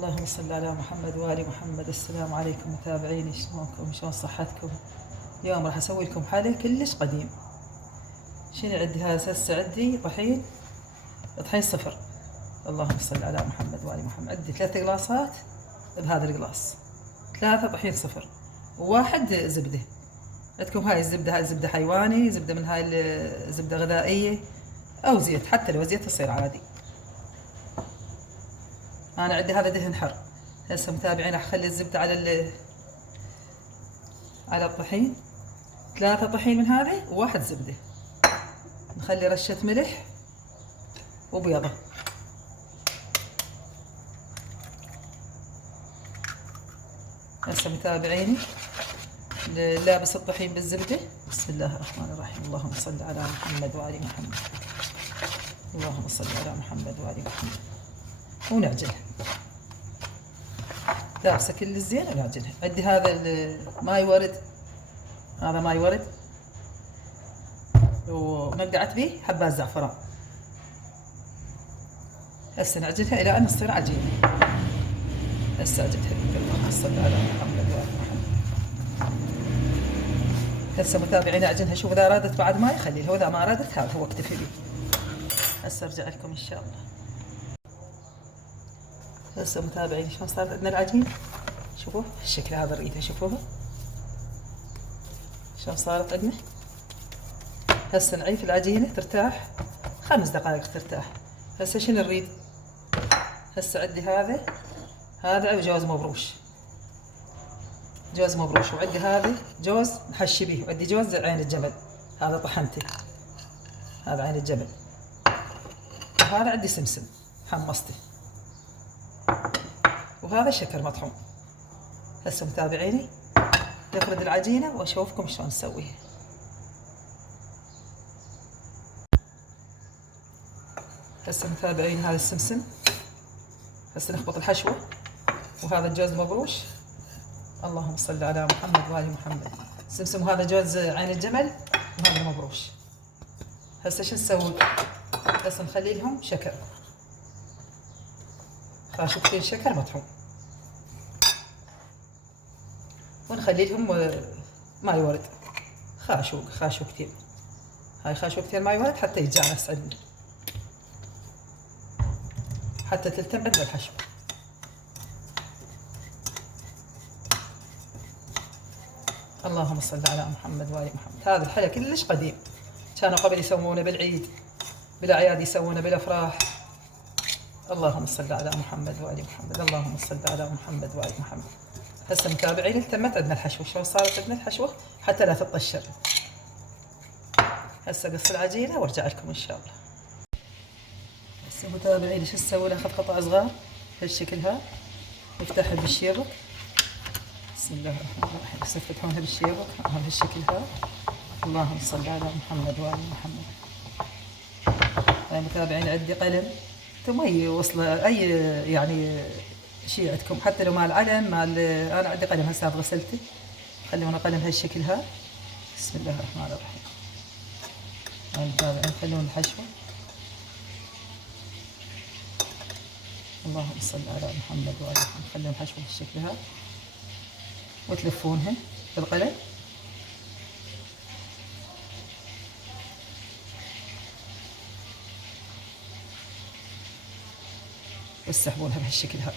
اللهم صل على محمد وآل محمد. السلام عليكم متابعيني، شلونكم؟ شلون صحتكم؟ اليوم راح اسوي لكم حلا كلش قديم. شنو عندي هسه؟ عندي طحين صفر. اللهم صل على محمد وآل محمد. عندي 3 قلاصات بهذا القلاص، 3 طحين صفر وواحد زبدة. عندكم هاي الزبدة، هاي زبدة حيواني، زبدة من هاي الزبدة غذائية أو زيت، حتى لو زيت تصير عادي. أنا عندي هذا دهن حر. هسه متابعين راح اخلي الزبدة على الطحين، 3 طحين من هذه وواحد زبدة. نخلي رشة ملح وبيضة. هسه متابعيني لابس الطحين بالزبدة. بسم الله الرحمن الرحيم. اللهم صل على محمد وآل محمد. اللهم صل على محمد وآل محمد. ونعجنها، لابسه كل الزين ونعجنها. عندي هذا ماي ورد، هذا ماي ورد ونقعت به حبات زعفران. هسه نعجنها الى ان تصير عجينه. هسه عجنتها. اللهم صل على محمد وآل محمد. هسه متابعين اعجنها. شوف اذا ارادت بعد ماي خليها، واذا ما ارادت هذا هو اكتفي به. هسه ارجع لكم ان شاء الله. هسه متابعين شلون صارت عندنا العجين. شوفوا الشكل هذا الريفه، شوفوها شلون صارت عندنا. هسه نعيف العجينه ترتاح 5 دقائق ترتاح. هسه شنو نريد؟ هسه عندي هذا جوز مبروش، جوز مبروش، وعندي هذا جوز نحشي به، وعندي جوز عين الجبل، هذا طحنته، هذا عين الجبل، وهذا عندي سمسم حمصته، وهذا شكر مطحون. هسه متابعيني نفرد العجينه واشوفكم شلون نسويها. هسه متابعين هذا السمسم. هسه نخبط الحشوه، وهذا الجوز مبروش. اللهم صل على محمد وآل محمد. سمسم، وهذا جوز عين الجمل، وهذا مبروش. هسه شو نسوي؟ هسه نخلي لهم شكر، خاشوقتين شكر مطحون، ونخلي لهم ماي ورد خاشوقتين. هاي خاشوقتين ماي ورد حتى يتجانس عندنا، حتى تلتم عندنا الحشو. اللهم صل على محمد وآل محمد. هذا الحلا كلش قديم، كانوا قبل يسوونه بالعيد، بالاعياد يسوونه بالافراح. اللهم صل على محمد وآل محمد. اللهم صل على محمد وآل محمد. هسه متابعين التمت عندنا الحشوه. شلون صارت عندنا الحشوه حتى لا تطشر. هسه قص العجينه وارجع لكم ان شاء الله. هسه متابعين شو نسوي؟ ناخذ قطع صغار بهالشكل هذا، نفتحها بالشيبك. بسم الله الرحمن الرحيم. هسه تفتحونها بالشيبك بهالشكل هذا. اللهم صل على محمد وآل محمد. متابعين عندي قلم، انتم اي وصله اي يعني شيء عندكم، حتى لو مال علم مال. انا عندي قلم هسه غسلته، خلونا قلم هالشكل هذا. بسم الله الرحمن الرحيم. متابعين خلون الحشوه. اللهم صل على محمد وآل محمد. خلون الحشوه بالشكل هذا وتلفونها بالقلم. وتسحبونها بهالشكل هذا،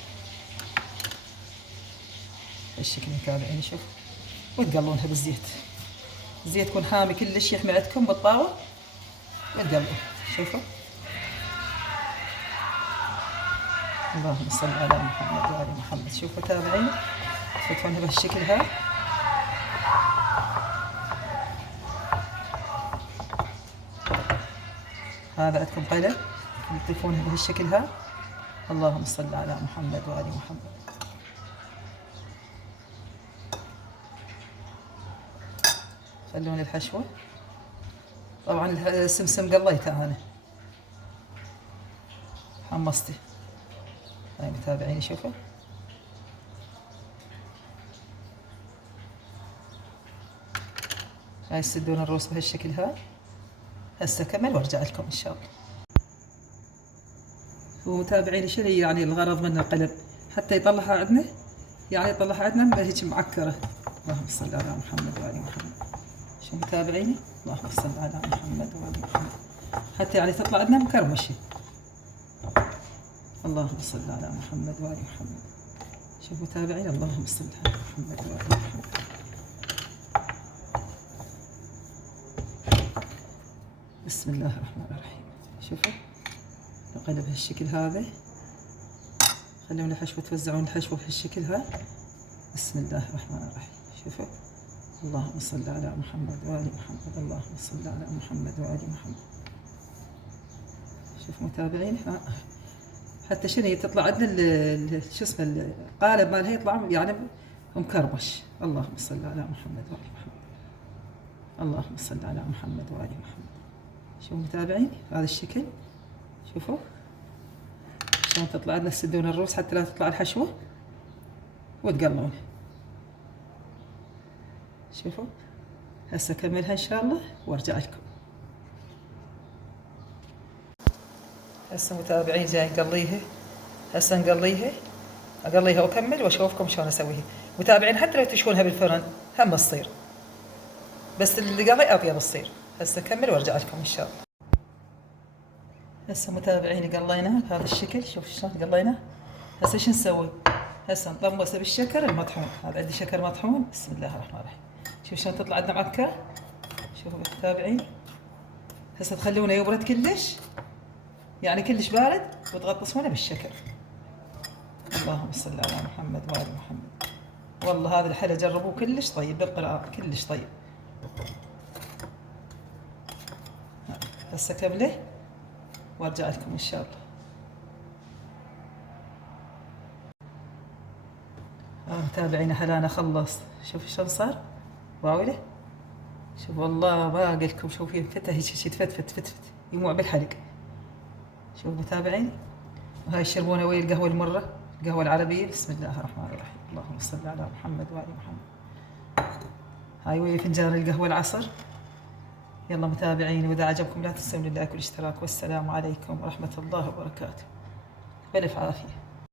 بالشكل متابعين شوف. وتقلونها بالزيت، الزيت يكون حامي كلش يحمي عندكم بالطاوة، وتقلون. شوفوا. اللهم صل على محمد وآل محمد. شوفوا تابعين تفتحونها بهالشكل هذا. هذا عندكم قلم تلفونها بهالشكل هذا. اللهم صل على محمد وآل محمد. خلون الحشوة. طبعا السمسم قليته انا، حمصته. هاي متابعين شوفوا. هاي تسدون الروس بهالشكل هذا. هسه اكمل وارجع لكم ان شاء الله. ومتابعين شنو يعني الغرض من القلم؟ حتى يطلعها عندنا، يعني يطلعها عندنا هيك معكرة. اللهم صل على محمد وآل محمد. شو متابعيني؟ اللهم صل على محمد وآل محمد. حتى يعني تطلع عندنا مكرمشة. اللهم صل على محمد وآل محمد. شوف متابعين، اللهم صل على محمد وآل محمد. بسم الله الرحمن الرحيم. شوفوا نقلب بهالشكل هذا، خلون الحشوة، توزعون الحشوة بهالشكل هذا. بسم الله الرحمن الرحيم. شوفوا، اللهم صل على محمد وآل محمد. اللهم صل على محمد وآل محمد. شوف متابعين، حتى شنو تطلع عندنا شو اسمه القالب مالها يطلع يعني مكرمش. اللهم صل على محمد وآل محمد. اللهم صل على محمد وآل محمد. شوفوا متابعين هذا الشكل، شوفوا شلون تطلع عندنا، تسدون الروس حتى لا تطلع الحشوة وتقلونه. شوفوا هسه اكملها ان شاء الله وارجع لكم. هسه متابعين جاي نقليها، هسه نقليها، اقليها واكمل واشوفكم شلون اسويها. متابعين حتى لو تشوونها بالفرن هم تصير، بس اللي قلي اطيب تصير. هسه اكمل وارجع لكم ان شاء الله. هسه متابعين قليناه بهذا الشكل، شوف شلون قليناه. هسه شو نسوي؟ هسه نطمسه بالشكر المطحون. هذا عندي شكر مطحون. بسم الله الرحمن الرحيم. شوف شلون تطلع عندنا معكره. شوفوا متابعين، هسه تخلونه يبرد كلش، يعني كلش بارد، وتغطسونه بالشكر. اللهم صل على محمد وآل محمد. والله هذا الحلا جربوه كلش طيب بالقرآن، كلش طيب. هسه كمله وارجع لكم ان شاء الله. متابعين هلا خلص. شوف شلون صار واوله. شوف والله ما اقول لكم، شوفي انفتح هيك يتفتفت فتفت يموع بالحلق. شوف متابعين، وهاي يشربونه ويا القهوه المره، القهوه العربيه. بسم الله الرحمن الرحيم. اللهم صل على محمد وآل محمد. هاي ويا فنجان القهوه العصر. يلا متابعين، واذا عجبكم لا تنسون اللايك والاشتراك، والسلام عليكم ورحمه الله وبركاته. بالف عافيه.